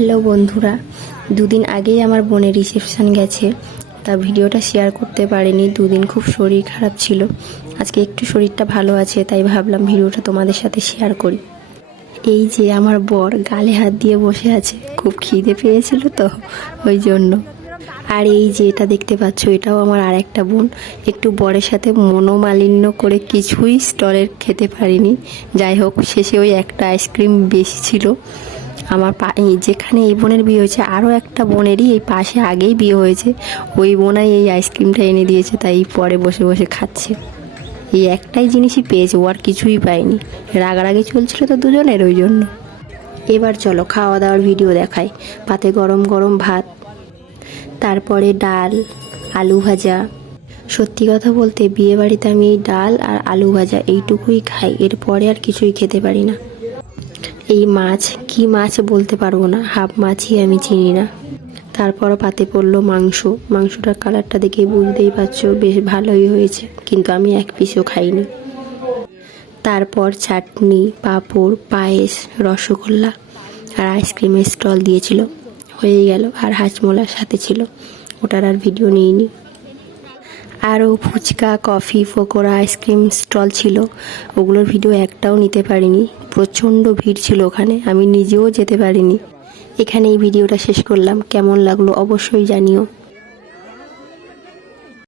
Hello বন্ধুরা, দুদিন আগেই আমার বোনের রিসেপশন গেছে, তা ভিডিওটা শেয়ার করতে পারিনি। দুদিন খুব শরীর খারাপ ছিল, আজকে একটু শরীরটা ভালো আছে, তাই ভাবলাম ভিডিওটা তোমাদের সাথে শেয়ার করি। এই যে আমার বর গালে হাত দিয়ে বসে আছে, খুব খিদে পেয়েছিল তো ওই জন্য। আর এই যে এটা দেখতে পাচ্ছ, এটাও আমার আর একটা বোন। একটু বরের সাথে মনোমালিন্য করে কিছুই স্টলের খেতে পারিনি। যাই হোক, শেষে ওই একটা আইসক্রিম বেশি ছিল। আমার যেখানে এই বোনের বিয়ে হয়েছে, আরও একটা বোনেরই এই পাশে আগেই বিয়ে হয়েছে, ওই বোনাই এই আইসক্রিমটা এনে দিয়েছে, তাই পরে বসে বসে খাচ্ছে। এই একটাই জিনিসই পেয়েছে, ও আর কিছুই পায়নি। রাগারাগি চলছিল তো দুজনের, ওই জন্য। এবার চলো খাওয়া দাওয়ার ভিডিও দেখাই। পাতে গরম গরম ভাত, তারপরে ডাল, আলু ভাজা। সত্যি কথা বলতে বিয়ে বাড়িতে আমি এই ডাল আর আলু ভাজা এইটুকুই খাই, এরপরে আর কিছুই খেতে পারি না। এই মাছ, কি মাছ বলতে পারবো না, হাফ মাছই আমি চিনি না। তারপর পাতে পড়লো মাংস। মাংসটার কালারটা দেখে বুঝতেই পারছো বেশ ভালোই হয়েছে, কিন্তু আমি এক পিসও খাইনি। তারপর চাটনি, পাঁপড়, পায়েস, রসগোল্লা আর আইসক্রিমের স্টল দিয়েছিল। হয়ে গেল। আর হাজমোলার সাথে ছিল, ওটার আর ভিডিও নিইনি। আরও fuchka, coffee, pakora, ice cream stall ছিল, ওগুলোর ভিডিও একটাও নিতে পারিনি। প্রচণ্ড ভিড় ছিল ওখানে, আমি নিজেও যেতে পারিনি। এখানে এই ভিডিওটা শেষ করলাম। কেমন লাগলো অবশ্যই জানিও।